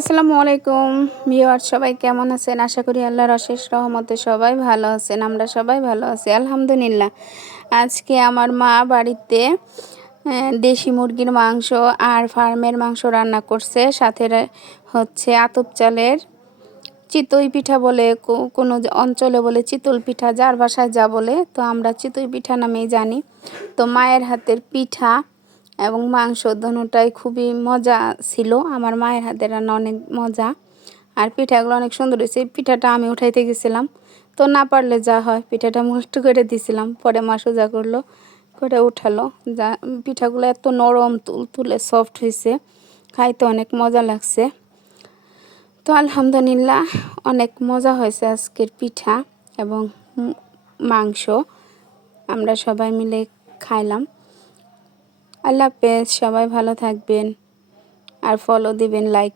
আসসালামু আলাইকুম ভিউয়ার, সবাই কেমন আছেন? আশা করি আল্লাহর অশেষ রহমতে সবাই ভালো আছেন। আমরা সবাই ভালো আছি আলহামদুলিল্লাহ। আজকে আমার মা বাড়িতে দেশি মুরগির মাংস আর ফার্মের মাংস রান্না করছে, সাথে হচ্ছে আতপ চালের চিতই পিঠা বলে, কোনো অঞ্চলে বলে চিতল পিঠা, যার ভাষায় যা বলে, তো আমরা চিতই পিঠা নামেই জানি। তো মায়ের হাতের পিঠা এবং মাংস দোনোটাই খুবই মজা ছিল। আমার মায়ের হাতের রান্না অনেক মজা, আর পিঠাগুলো অনেক সুন্দর হয়েছে। এই পিঠাটা আমি উঠাইতে গেছিলাম, তো না পারলে যা হয় পিঠাটা নষ্ট করে দিয়েছিলাম। পরে মা সোজা করলো, করে উঠালো। যা পিঠাগুলো এত নরম, তুলে সফট হয়েছে, খাইতে অনেক মজা লাগছে। তো আলহামদুলিল্লাহ অনেক মজা হয়েছে আজকের পিঠা এবং মাংস। আমরা সবাই মিলে খাইলাম। আল্লাহ হাফেজ, সবাই ভালো থাকবেন আর ফলো দিবেন, লাইক